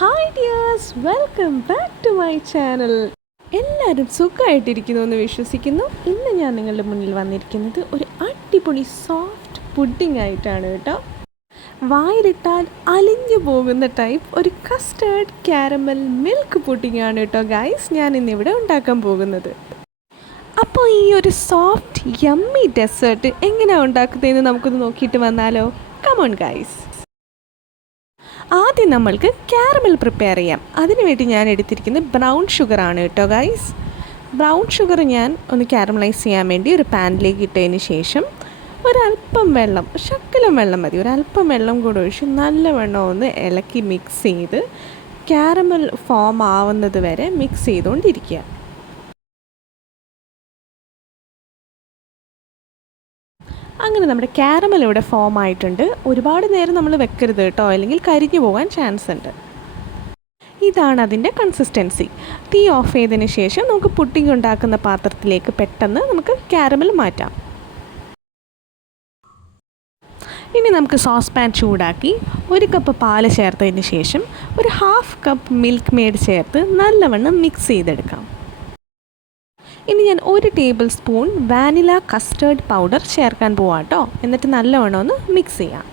Hi dears, welcome back to my channel. എല്ലാവരും സുഖമായിട്ടിരിക്കുന്നു എന്ന് വിശ്വസിക്കുന്നു. ഇന്ന് ഞാൻ നിങ്ങളുടെ മുന്നിൽ വന്നിരിക്കുന്നത് ഒരു അടിപൊളി സോഫ്റ്റ് പുഡിംഗ് ആയിട്ടാണ് കേട്ടോ. വായിലിട്ടാൽ അലിഞ്ഞു പോകുന്ന ടൈപ്പ് ഒരു കസ്റ്റേർഡ് കാരമൽ മിൽക്ക് പുഡിംഗ് ആണ് കേട്ടോ ഗൈസ് ഞാൻ ഇന്നിവിടെ ഉണ്ടാക്കാൻ പോകുന്നത്. അപ്പോൾ ഈ ഒരു സോഫ്റ്റ് യമ്മി ഡെസേർട്ട് എങ്ങനെയാണ് ഉണ്ടാക്കുന്നതെന്ന് നമുക്കൊന്ന് നോക്കിയിട്ട് വന്നാലോ. Come on guys. ആദ്യം നമ്മൾക്ക് കാരമൽ പ്രിപ്പയർ ചെയ്യാം. അതിനുവേണ്ടി ഞാൻ എടുത്തിരിക്കുന്നത് ബ്രൗൺ ഷുഗറാണ് കേട്ടോ ഗൈസ്. ബ്രൗൺ ഷുഗർ ഞാൻ ഒന്ന് കാരമലൈസ് ചെയ്യാൻ വേണ്ടി ഒരു പാനിലേക്ക് ഇട്ടതിന് ശേഷം ഒരല്പം വെള്ളം, ശകലം വെള്ളം മതി, ഒരല്പം വെള്ളം കൂടെ ഒഴിച്ച് നല്ലവണ്ണം ഒന്ന് ഇളക്കി മിക്സ് ചെയ്ത് കാരമൽ ഫോം ആവുന്നത് വരെ മിക്സ് ചെയ്തുകൊണ്ടിരിക്കുക. അങ്ങനെ നമ്മുടെ കാരമൽ ഇവിടെ ഫോം ആയിട്ടുണ്ട്. ഒരുപാട് നേരം നമ്മൾ വെക്കരുത് കേട്ടോ, അല്ലെങ്കിൽ കരിഞ്ഞു പോകാൻ ചാൻസ് ഉണ്ട്. ഇതാണ് അതിൻ്റെ കൺസിസ്റ്റൻസി. തീ ഓഫ് ചെയ്തതിന് ശേഷം നമുക്ക് പുഡിംഗ് ഉണ്ടാക്കുന്ന പാത്രത്തിലേക്ക് പെട്ടെന്ന് നമുക്ക് കാരമൽ മാറ്റാം. ഇനി നമുക്ക് സോസ് പാൻ ചൂടാക്കി 1 കപ്പ് പാല് ചേർത്തതിന് ശേഷം ഒരു 1/2 കപ്പ് മിൽക്ക് മെയ്ഡ് ചേർത്ത് നല്ലവണ്ണം മിക്സ് ചെയ്തെടുക്കാം. ഇനി ഞാൻ 1 table spoon vanilla custard powder ചേർക്കാൻ പോവാം കേട്ടോ. എന്നിട്ട് നല്ലവണ്ണം ഒന്ന് മിക്സ് ചെയ്യാം.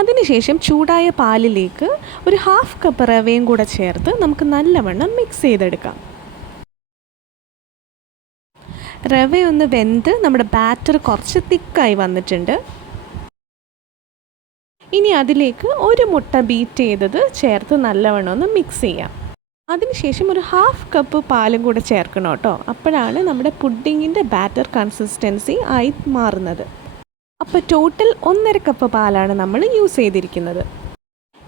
അതിനുശേഷം ചൂടായ പാലിലേക്ക് ഒരു 1/2 കപ്പ് റവയും കൂടെ ചേർത്ത് നമുക്ക് നല്ലവണ്ണം മിക്സ് ചെയ്തെടുക്കാം. റവയൊന്ന് വെന്ത് നമ്മുടെ ബാറ്റർ കുറച്ച് തിക്കായി വന്നിട്ടുണ്ട്. ഇനി അതിലേക്ക് 1 മുട്ട ബീറ്റ് ചെയ്തത് ചേർത്ത് നല്ലവണ്ണം ഒന്ന് മിക്സ് ചെയ്യാം. അതിനുശേഷം ഒരു 1/2 കപ്പ് പാലും കൂടെ ചേർക്കണം കേട്ടോ. അപ്പോഴാണ് നമ്മുടെ പുഡിങ്ങിൻ്റെ ബാറ്റർ കൺസിസ്റ്റൻസി ആയി മാറുന്നത്. അപ്പോൾ ടോട്ടൽ 1.5 കപ്പ് പാലാണ് നമ്മൾ യൂസ് ചെയ്തിരിക്കുന്നത്.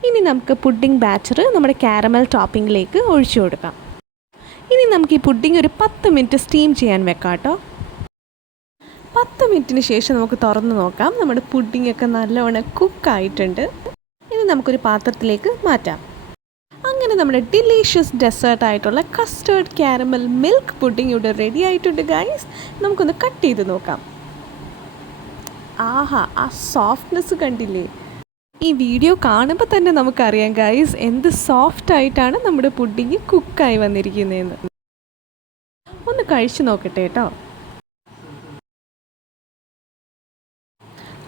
ഇനി നമുക്ക് പുഡിംഗ് ബാറ്റർ നമ്മുടെ കാരമൽ ടോപ്പിങ്ങിലേക്ക് ഒഴിച്ചു കൊടുക്കാം. ഇനി നമുക്ക് ഈ പുഡിംഗ് ഒരു 10 മിനിറ്റ് സ്റ്റീം ചെയ്യാൻ വെക്കാം കേട്ടോ. 10 മിനിറ്റിന് ശേഷം നമുക്ക് തുറന്ന് നോക്കാം. നമ്മുടെ പുഡിംഗ് ഒക്കെ നല്ലവണ്ണം കുക്കായിട്ടുണ്ട്. ഇനി നമുക്കൊരു പാത്രത്തിലേക്ക് മാറ്റാം. അങ്ങനെ നമ്മുടെ ഡിലീഷ്യസ് ഡെസേർട്ടായിട്ടുള്ള കസ്റ്റേർഡ് കാരമൽ മിൽക്ക് പുഡിംഗ് ഇവിടെ റെഡി ആയിട്ടുണ്ട് ഗൈസ്. നമുക്കൊന്ന് കട്ട് ചെയ്ത് നോക്കാം. ആഹാ, ആ സോഫ്റ്റ്നെസ് കണ്ടില്ലേ? ഈ വീഡിയോ കാണുമ്പോൾ തന്നെ നമുക്കറിയാം ഗൈസ് എന്ത് സോഫ്റ്റ് ആയിട്ടാണ് നമ്മുടെ പുഡിംഗ് കുക്കായി വന്നിരിക്കുന്നതെന്ന്. ഒന്ന് കഴിച്ചു നോക്കട്ടെ കേട്ടോ.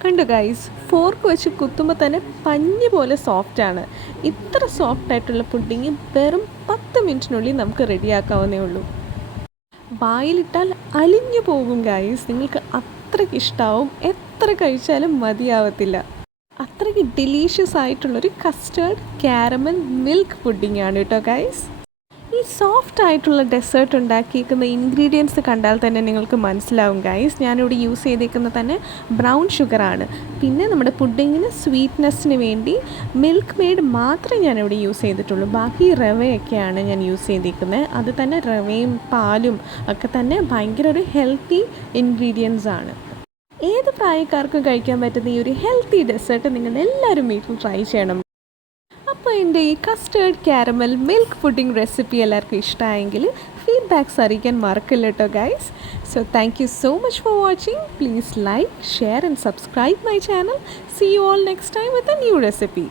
കണ്ടു ഗൈസ്, ഫോർക്ക് വെച്ച് കുത്തുമ്പോൾ തന്നെ പഞ്ഞി പോലെ സോഫ്റ്റാണ്. ഇത്ര സോഫ്റ്റ് ആയിട്ടുള്ള പുഡിംഗ് വെറും 10 മിനിറ്റിനുള്ളിൽ നമുക്ക് റെഡിയാക്കാവുന്നേ ഉള്ളൂ. വായിലിട്ടാൽ അലിഞ്ഞു പോകും ഗൈസ്. നിങ്ങൾക്ക് അത്രയ്ക്ക് ഇഷ്ടമാവും, എത്ര കഴിച്ചാലും മതിയാവത്തില്ല. അത്രയ്ക്ക് ഡിലീഷ്യസ് ആയിട്ടുള്ളൊരു കസ്റ്റേർഡ് കാരമൽ മിൽക്ക് പുഡിംഗ് ആണ് കേട്ടോ ഗൈസ്. ഈ സോഫ്റ്റ് ആയിട്ടുള്ള ഡെസേർട്ട് ഉണ്ടാക്കിയിരിക്കുന്ന ഇൻഗ്രീഡിയൻസ് കണ്ടാൽ തന്നെ നിങ്ങൾക്ക് മനസ്സിലാവും ഗൈസ്. ഞാനിവിടെ യൂസ് ചെയ്തേക്കുന്നത് തന്നെ ബ്രൗൺ ഷുഗറാണ്. പിന്നെ നമ്മുടെ പുഡിങ്ങിന് സ്വീറ്റ്നെസ്സിന് വേണ്ടി മിൽക്ക് മെയ്ഡ് മാത്രമേ ഞാനിവിടെ യൂസ് ചെയ്തിട്ടുള്ളൂ. ബാക്കി റവയൊക്കെയാണ് ഞാൻ യൂസ് ചെയ്തിരിക്കുന്നത്. അത് തന്നെ റവയും പാലും ഒക്കെ തന്നെ ഭയങ്കര ഒരു ഹെൽത്തി ഇൻഗ്രീഡിയൻസ് ആണ്. ഏത് പ്രായക്കാർക്കും കഴിക്കാൻ പറ്റുന്ന ഈ ഒരു ഹെൽത്തി ഡെസേർട്ട് നിങ്ങൾ എല്ലാവരും വീട്ടിൽ ട്രൈ ചെയ്യണം. അപ്പോൾ എൻ്റെ ഈ custard caramel milk pudding recipe എല്ലാവർക്കും ഇഷ്ടമായെങ്കിൽ ഫീഡ്ബാക്ക്സ് അറിയിക്കാൻ മറക്കില്ല കേട്ടോ guys. So thank you so much for watching. Please like, share and subscribe my channel. See you all next time with a new recipe.